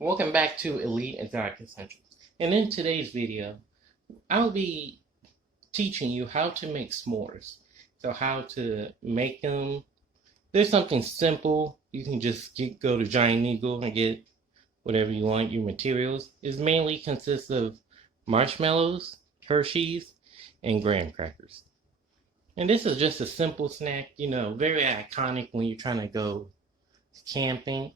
Welcome back to Elite Exotic Essentials. And in today's video, I'll be teaching you how to make s'mores. So how to make them. There's something simple. You can just go to Giant Eagle and get whatever you want, your materials. It mainly consists of marshmallows, Hershey's, and graham crackers. And this is just a simple snack, very iconic when you're trying to go camping.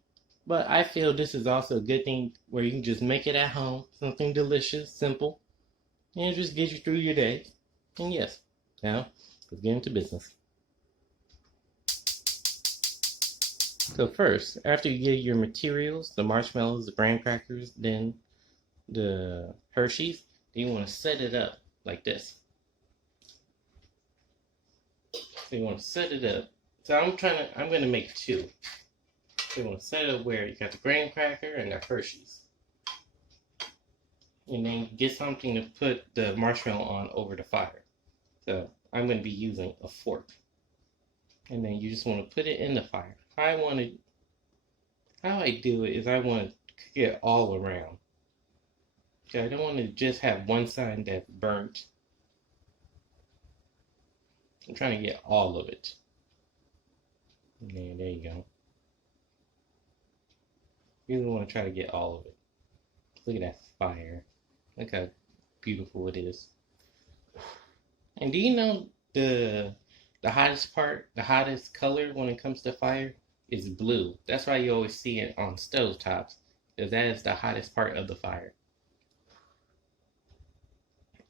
But I feel this is also a good thing where you can just make it at home, something delicious, simple, and just get you through your day. And yes, now let's get into business. So first, after you get your materials, the marshmallows, the graham crackers, then the Hershey's, then you want to set it up like this. So you want to set it up. So I'm going to make two. So you want to set it up where you got the graham cracker and the Hershey's. And then get something to put the marshmallow on over the fire. So I'm going to be using a fork. And then you just want to put it in the fire. How I do it is I want to cook it all around. Okay, I don't want to just have one side that's burnt. I'm trying to get all of it. And there you go. You really want to try to get all of it. Look at that fire. Look how beautiful it is. And do you know the hottest part, the hottest color when it comes to fire is blue. That's why you always see it on stovetops, because that is the hottest part of the fire.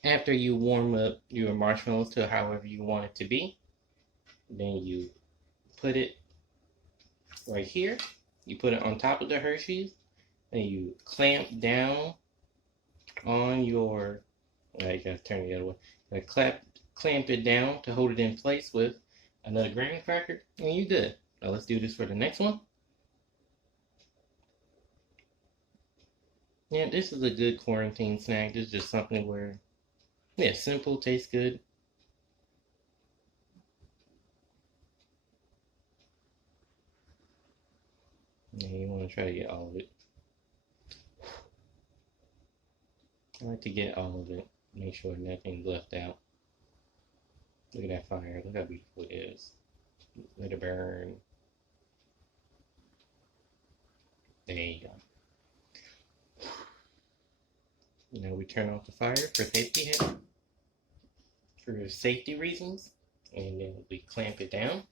After you warm up your marshmallows to however you want it to be, then you put it right here. You put it on top of the Hershey's, and you clamp down on your, you gotta turn it the other way. You clamp it down to hold it in place with another graham cracker, and you're good. Now let's do this for the next one. Yeah, this is a good quarantine snack. This is just something where, yeah, simple, tastes good. Yeah, you want to try to get all of it. I like to get all of it. Make sure nothing's left out. Look at that fire. Look how beautiful it is. Let it burn. There you go. Now we turn off the fire for safety reasons, and then we clamp it down.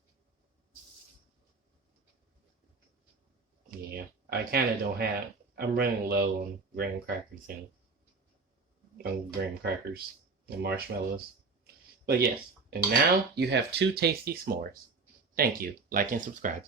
Yeah, I kind of don't have. I'm running low on graham crackers and marshmallows. But yes, and now you have two tasty s'mores. Thank you. Like and subscribe.